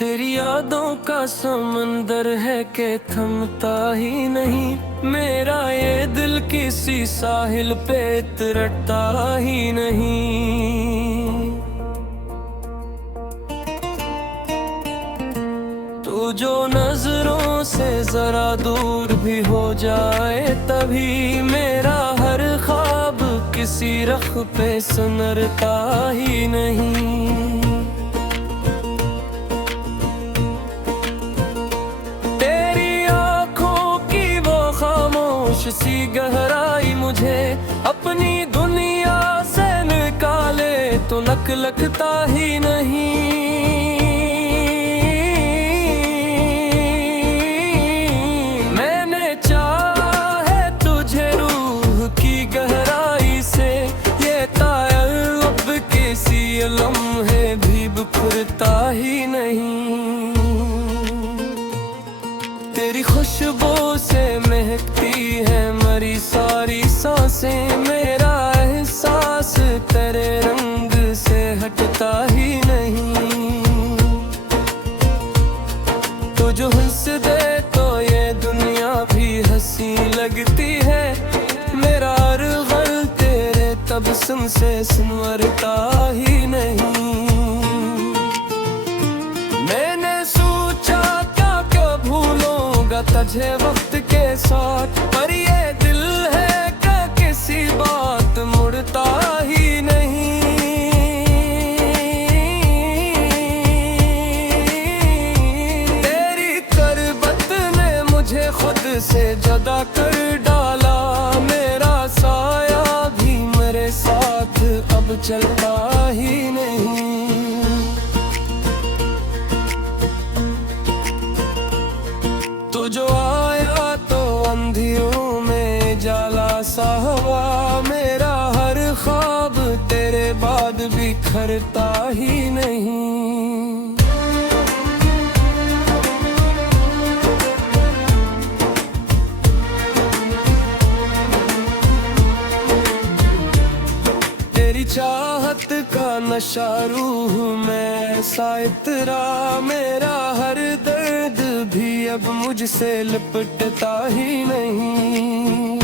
तेरी यादों का समंदर है के थमता ही नहीं। मेरा ये दिल किसी साहिल पे तरसता ही नहीं। तू जो नजरों से जरा दूर भी हो जाए तभी मेरा हर ख्वाब किसी रख पे सुनरता ही नहीं। सी गहराई मुझे अपनी दुनिया से निकाले तो लक लगता ही नहीं। मैंने चाहा है तुझे रूह की गहराई से, ये ताल्लुक़ किसी लम्हे भी बिखरता ही नहीं। तेरी खुशबू से महकती है मरी सारी सांसें, मेरा एहसास तेरे रंग से हटता ही नहीं। तो जो हंस दे तो ये दुनिया भी हंसी लगती है, मेरा हर गल तेरे तबस्सुम से संवरता ही नहीं। मैंने सोचा क्या भूलूंगा तुझे वक्त के साथ, पर ये दिल है कि किसी बात मुड़ता ही नहीं। तेरी करबत ने मुझे खुद से जुदा कर डाला, मेरा साया भी मेरे साथ अब चलता ही नहीं। तो जो आया तो अंधियों में जाला सा हुआ, मेरा हर ख्वाब तेरे बाद बिखरता ही नहीं। तेरी चाहत का नशा रूह में साइतरा, मेरा हर दर्द भी अब मुझसे लिपटता ही नहीं।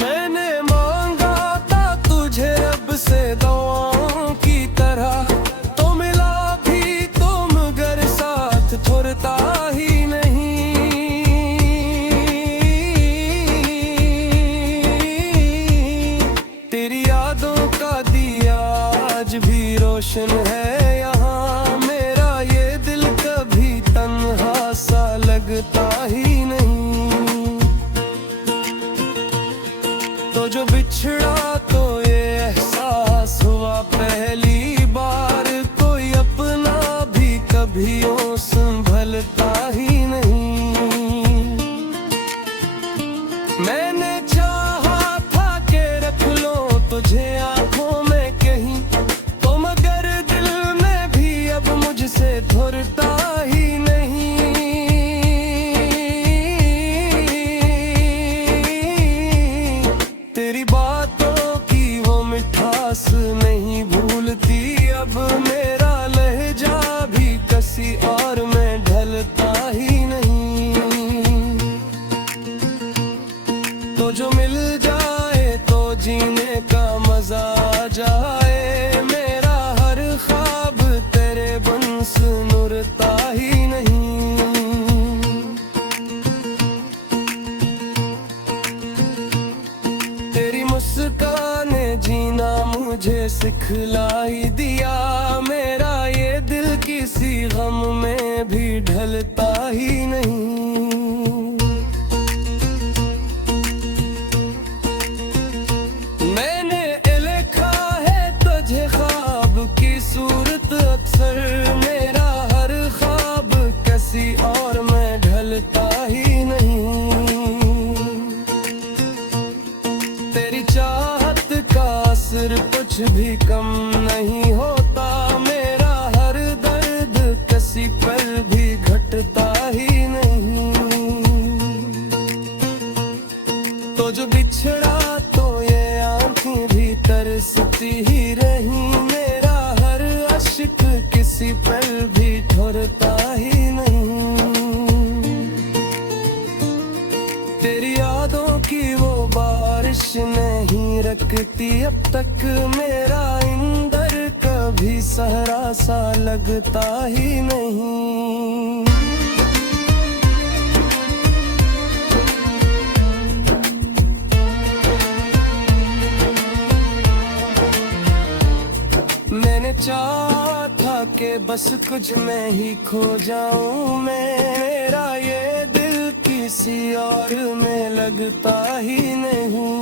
मैंने मांगा था तुझे रब से दुआओं की तरह, तो मिला भी तो मगर साथ थोड़ता ही नहीं। तेरी यादों का दिया आज भी रोशन है यहाँ, मेरा ये दिल कभी तन्हा सा लगता ही नहीं। तो जो बिछड़ा तो ये एहसास हुआ पहली बार, कोई अपना भी कभी यूं संभलता ही नहीं। मैंने चाहा था कि रख लो तुझे आंखों में कहीं, तो मगर दिल में भी अब मुझसे धुरता ही नहीं। तेरी बातों की वो मिठास नहीं भूलती, अब मेरा लहजा भी किसी और में ढलता ही नहीं। तो जो मिल जाए तो जीने का मजा आ जाए, मेरा हर ख्वाब तेरे बन सुनरता ही नहीं। तेरी मुस्कान ने जीना मुझे सिखलाई दिया, मेरा ये दिल किसी गम में भी ढलता ही नहीं। मैंने लिखा है तुझे ख्वाब की सूरत अक्सर, मेरा हर ख्वाब किसी और में ढलता ही नहीं। तेरी चाहत का असर कुछ भी कम नहीं होता, मेरा हर दर्द किसी पर भी घटता ही नहीं। तो जो बिछड़ा तो ये आंखें भी तरसती ही रही, मेरे किसी पर भी ठुरता ही नहीं। तेरी यादों की वो बारिश नहीं रखती अब तक मेरा इंदर, कभी सहरा सा लगता ही नहीं। मैंने चाहा था कि बस कुछ में ही खो जाऊं मैं, मेरा ये दिल किसी और में लगता ही नहीं।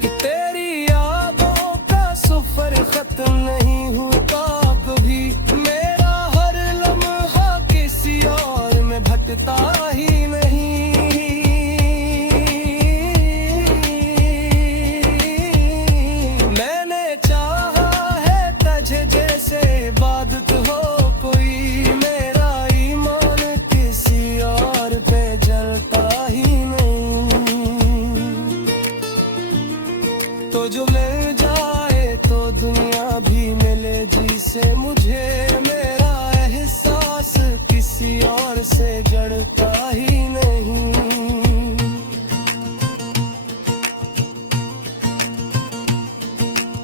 कि तेरी यादों का सफर खत्म नहीं होता कभी, मेरा हर लम्हा किसी और में भटकता ही नहीं। तो जो मिल जाए तो दुनिया भी मिले जिसे मुझे, मेरा एहसास किसी और से जड़ता ही नहीं।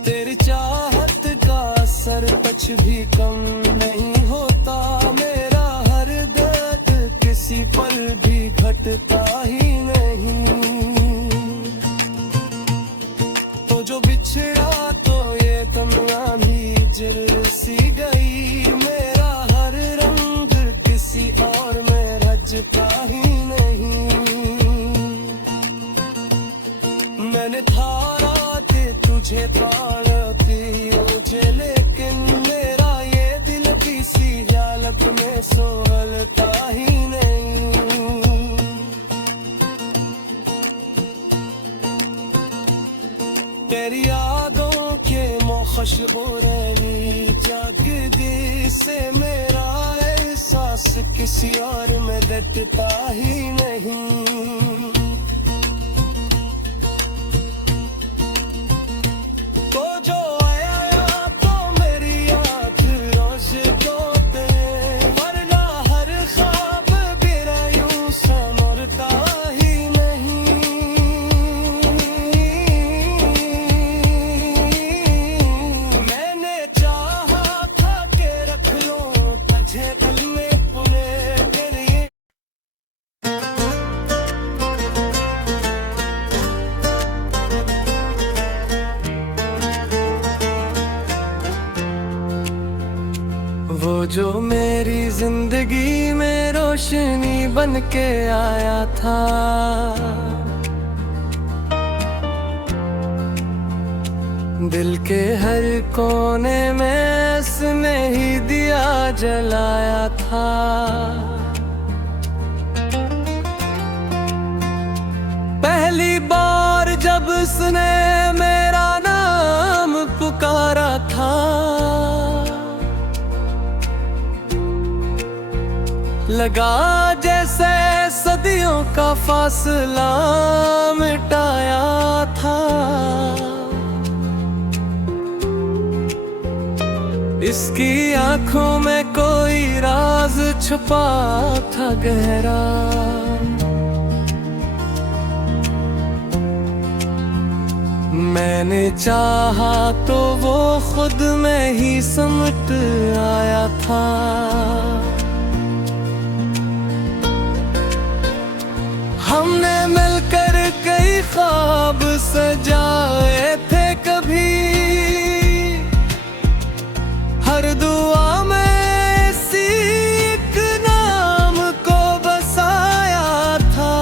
तेरी चाहत का असर कुछ भी कम नहीं होता, मेरा हर दर्द किसी पल भी घटता ही नहीं। जो बिछड़ा तो ये तमन्ना भी जल सी गई, मेरा हर रंग किसी और में रचता ही नहीं। मैंने थारा कि तुझे तड़पती मुझे, लेकिन मेरा ये दिल किसी हालत में सोहलता ही नहीं। तेरी यादों के मोखश उड़नी जागदी से मेरा एहसास किसी और में डटता ही नहीं। तो जो आया तो मेरी आँख रोश होते, वरना हर ख्वाब मेरा यूं संवरता ही नहीं। वो जो मेरी जिंदगी में रोशनी बन के आया था, दिल के हर कोने में उसने ही दिया जलाया था। पहली बार जब उसने मेरा नाम पुकारा था, लगा जैसे सदियों का फासला मिटाया था। इसकी आंखों में कोई राज छुपा था गहरा, मैंने चाहा तो वो खुद में ही समट आया था। हमने मिलकर कई ख्वाब सजाए थे कभी, हर दुआ में इसी एक नाम को बसाया था।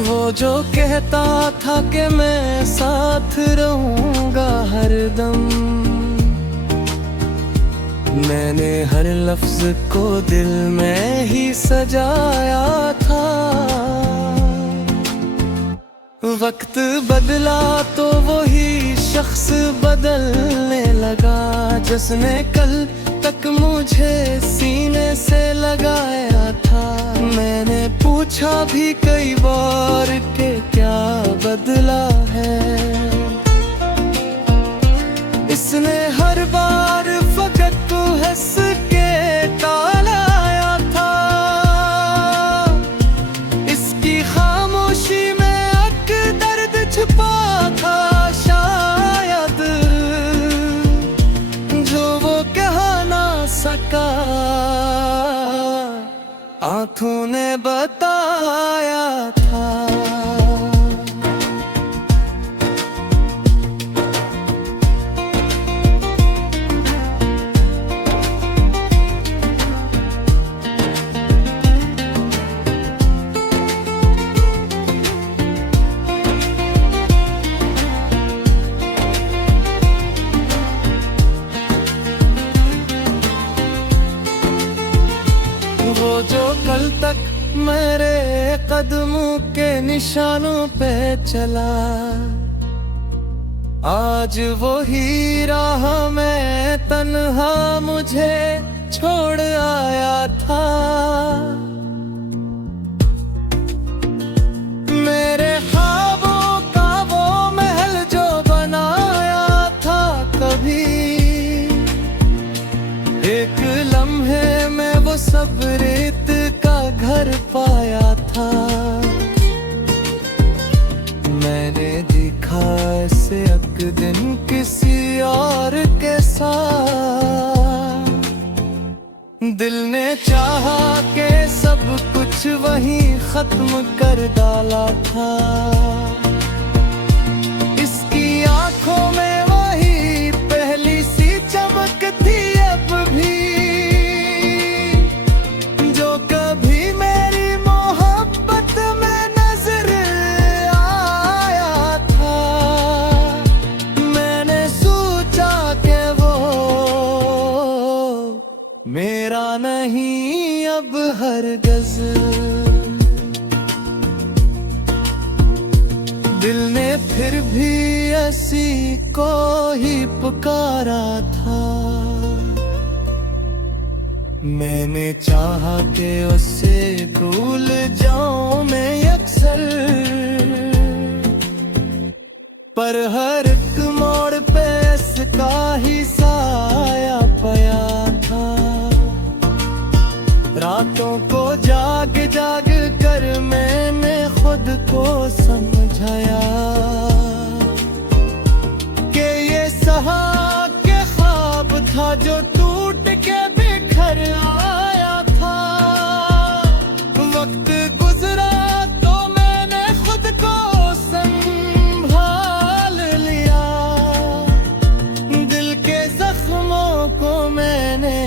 वो जो कहता था कि मैं साथ रहूंगा हरदम, मैंने हर लफ्ज को दिल में ही सजाया था। वक्त बदला तो वही शख्स बदलने लगा, जिसने कल तक मुझे सीने से लगाया था। मैंने पूछा पूछा भी कई बार के क्या बदला है, इसने हर बार फकत हंस के टालाया था। इसकी खामोशी में एक दर्द छुपा था शायद, जो वो कह ना सका आंखों ने बताया था। वो जो कल तक मेरे कदमों के निशानों पे चला, आज वो ही राह में तन्हा मुझे छोड़ आया था। मेरे ख्वाबों का वो महल जो बनाया था कभी, एक लम्हे में वो सब रेत का घर पाया था। मैंने देखा इसे एक दिन किसी और के साथ, दिल ने चाहा कि सब कुछ वहीं खत्म कर डाला था। इसकी आंखों में वही पहली सी चमक थी अब भी, जो कभी मेरी मोहब्बत में नजर आया था। मैंने सोचा कि वो मेरा नहीं अब हरगिज़, दिल ने फिर भी ऐसी को ही पुकारा था। मैंने चाहा कि उससे भूल जाऊं मैं अक्सर, पर हर एक मोड़ पे इसका ही साया पया था। रातों को जाग जाग कर मैंने खुद को समझाया कि ये सहा के ख्वाब था जो टूट के बिखर आया था। वक्त गुजरा तो मैंने खुद को संभाल लिया, दिल के जख्मों को मैंने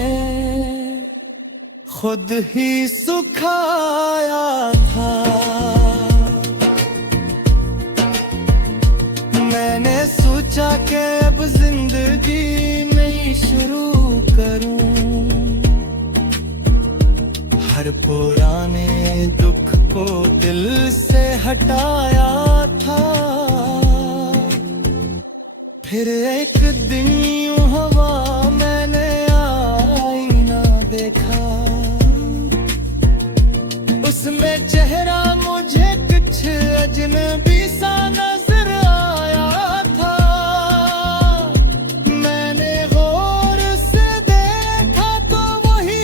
खुद ही सुखाया था। मैंने सोचा कि अब जिंदगी नई शुरू करूं, हर पुराने दुख को दिल से हटाया था। फिर एक दिन यूं हवा मैंने आईना देखा, उसमें चेहरा मुझे कुछ अजनबी सा नजर आया था। मैंने गौर से देखा तो वही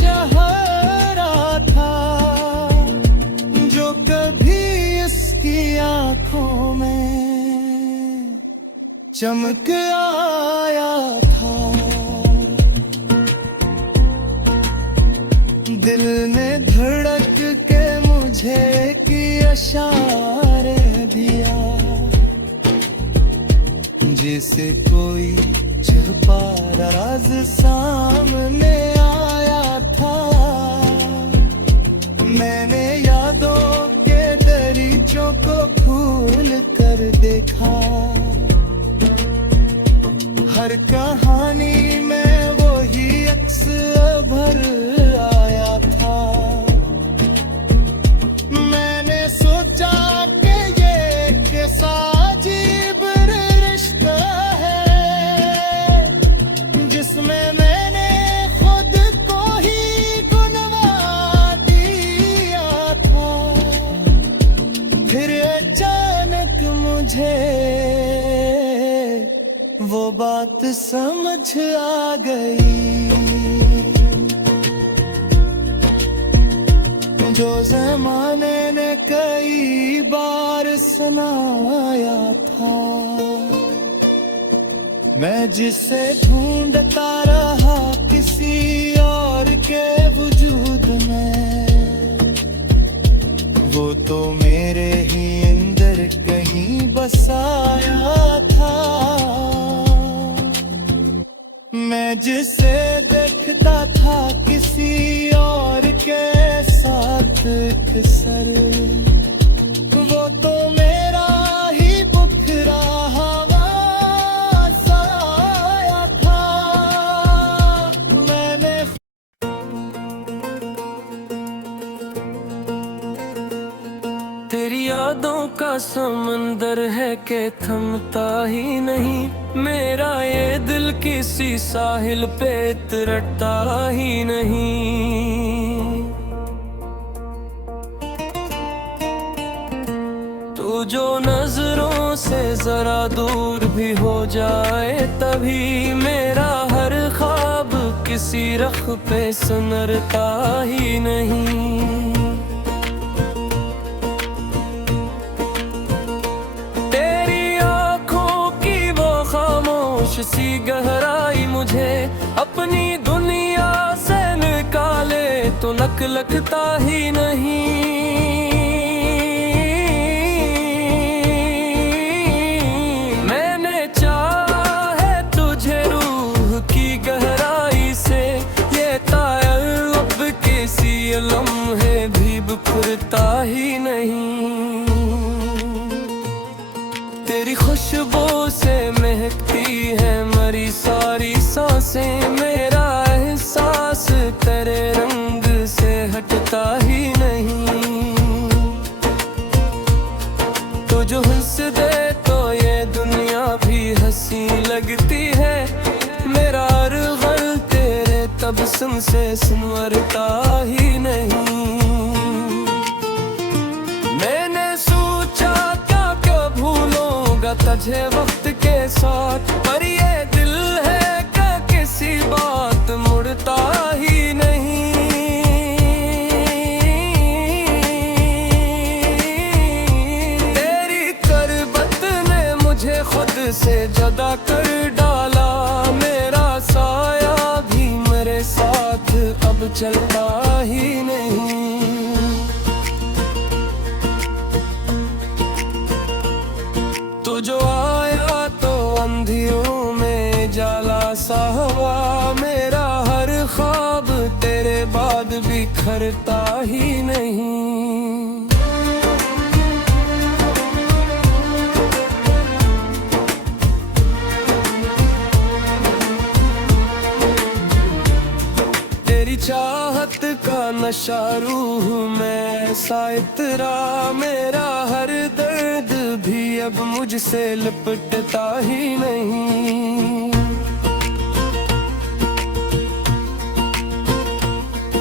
चेहरा था, जो कभी इसकी आंखों में चमक आया था। दिल ने धड़क के मुझे की इशारे दिया, जैसे कोई छुपा राज सामने आया था। मैंने यादों के दरीचों को खोल कर देखा, हर कहानी में वही अक्स भर आया था। मैंने सोचा कि ये कैसा अजीब रिश्ता है, जिसमें मैंने खुद को ही गुनवा दिया था। समझ आ गई, जो ज़माने ने कई बार सुनाया था। मैं जिसे ढूंढता रहा किसी और के वजूद में, वो तो मेरे ही अंदर कहीं बसाया था। मैं जिसे देखता था किसी और के साथ अक्सर, वो तो मेरा ही बुखरा हवा साया था। मैंने तेरी यादों का समंदर है कि थमता ही नहीं, मेरा ये दिल किसी साहिल पे तरटता ही नहीं। तू जो नजरों से जरा दूर भी हो जाए, तभी मेरा हर ख्वाब किसी रख पे सुनरता ही नहीं। सी गहराई मुझे अपनी दुनिया से निकाले तो नक लगता ही नहीं। मैंने चाहे तुझे रूह की गहराई से, ये ताल्लुक़ किसी लम्हे भी बिखरता ही नहीं। तेरी खुशबू से महकती है मरी सारी सांसें, मेरा एहसास तेरे रंग से हटता ही नहीं। तो जो हंस दे तो ये दुनिया भी हंसी लगती है, मेरा हर गल तेरे तबस्सुम से संवरता ही नहीं। मैंने सोचा क्या भूलूंगा तुझे वक्त के साथ, पर ये दिल है कि किसी बात मुड़ता ही नहीं। तेरी करबत ने मुझे खुद से जुदा कर डाला, मेरा साया भी मेरे साथ अब चलता ही नहीं। तो जो आया तो अंधियों में जाला सा हुआ, मेरा हर ख्वाब तेरे बाद बिखरता ही नहीं। तेरी चाहत का नशा रूह में साइतरा, मेरा हर दर्द भी अब मुझसे लिपटता ही नहीं।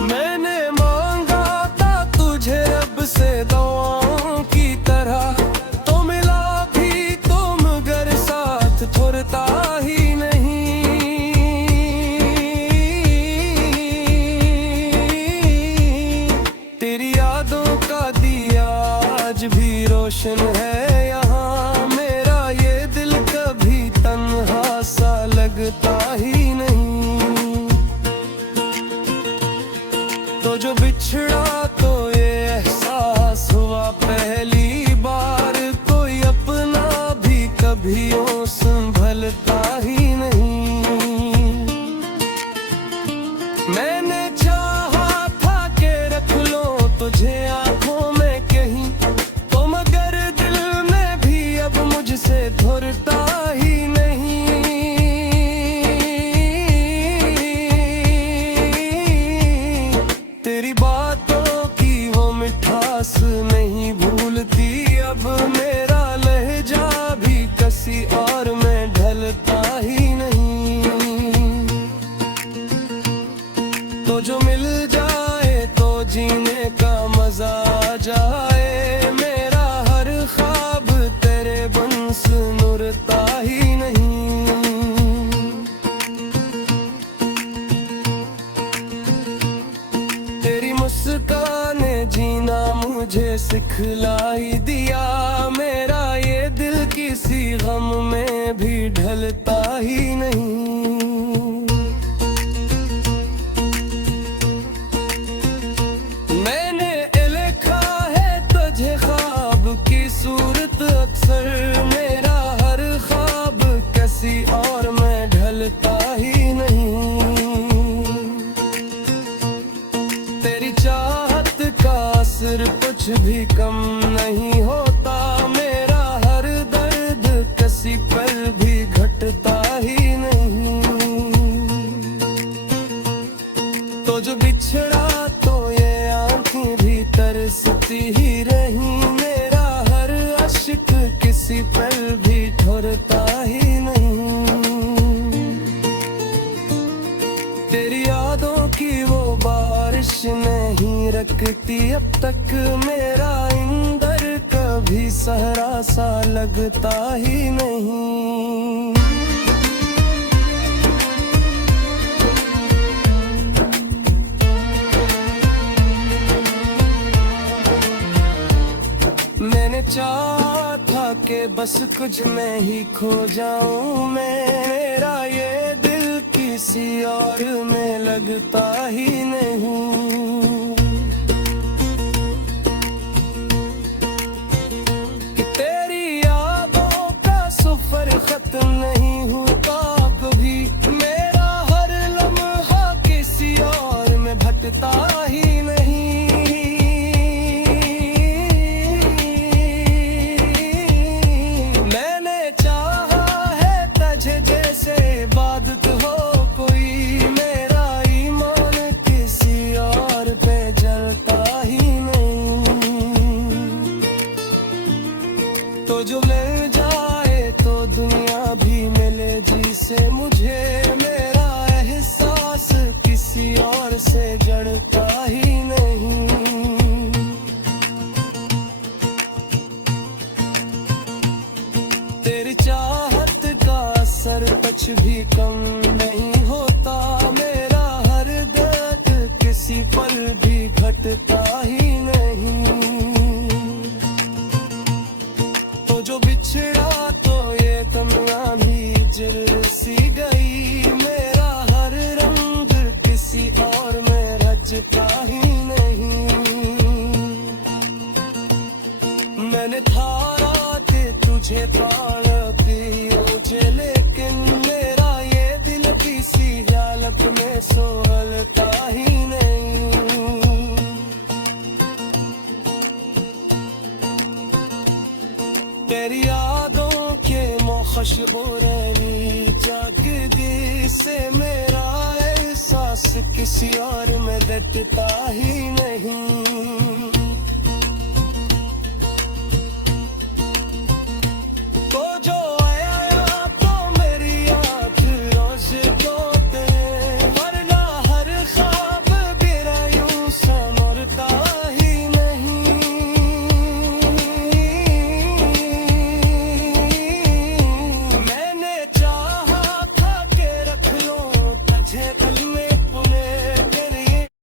मैंने मांगा था तुझे रब से दुआओं की तरह, तो मिला भी तो मगर साथ थोड़ता ही नहीं। तेरी यादों का दिया आज भी रोशन है यहाँ, मेरा ये दिल कभी तन्हा सा लगता ही नहीं। तो जो बिछड़ा तो ये एहसास हुआ पहली बार, कोई अपना भी कभी यूं संभलता ही नहीं। मैंने चाहा था कि रख लो तुझे आंखों में कहीं, तो मगर दिल में भी अब मुझसे धुरता ही नहीं। तेरी बातों की वो मिठास नहीं भूलती, अब मेरा लहजा भी किसी और में ढलता ही नहीं। तो जो मिल जाए तो जीने का मजा आ जाए, मेरा हर ख्वाब तेरे बंस नुरता ही नहीं। मुस्काने जीना मुझे सिखलाई दिया। मेरा ये दिल किसी गम में भी ढलता ही नहीं। मैंने लिखा है तुझे ख्वाब की सूरत अक्सर, मेरा हर ख्वाब किसी और में ढलता ही नहीं। तेरी चाहत का असर कुछ भी कम नहीं होता, मेरा हर दर्द किसी पल भी घटता ही नहीं। तो जो बिछड़ा तो ये आंखें भी तरसती ही रही, मेरा हर अश्क किसी पल भी ठुरता ही नहीं। तेरी यादों की वो बारिश नहीं रखती अब तक, मेरा इंदर कभी सहरा सा लगता ही नहीं। मैंने चाहा था कि बस कुछ में ही खो जाऊं मैं, मेरा ये दिल किसी और में लगता ही नहीं। कि तेरी यादों का सफर खत्म नहीं होता कभी, मेरा हर लम्हा किसी और में भटता ही नहीं। इबादत हो कोई, मेरा ईमान किसी और पे जलता ही नहीं। तो जो मिल जाए तो दुनिया भी मिले जिसे मुझे, मेरा एहसास किसी और से जड़ता ही नहीं। तेरी चाहत का असर कुछ भी कम नहीं होता, मेरा हर दर्द किसी पल भी घटता ही नहीं। तो जो बिछड़ा तो ये कमियां भी जल सी गई, मेरा हर रंग किसी और में रजता ही नहीं। मैंने थारा के तुझे प्राण दिए मुझे, लेकिन मेरा ये दिल किसी हालत में सोहलता ही नहीं। तेरी यादों के मोखश बुरनी जागदी से, मेरा एहसास किसी और में डटता ही नहीं।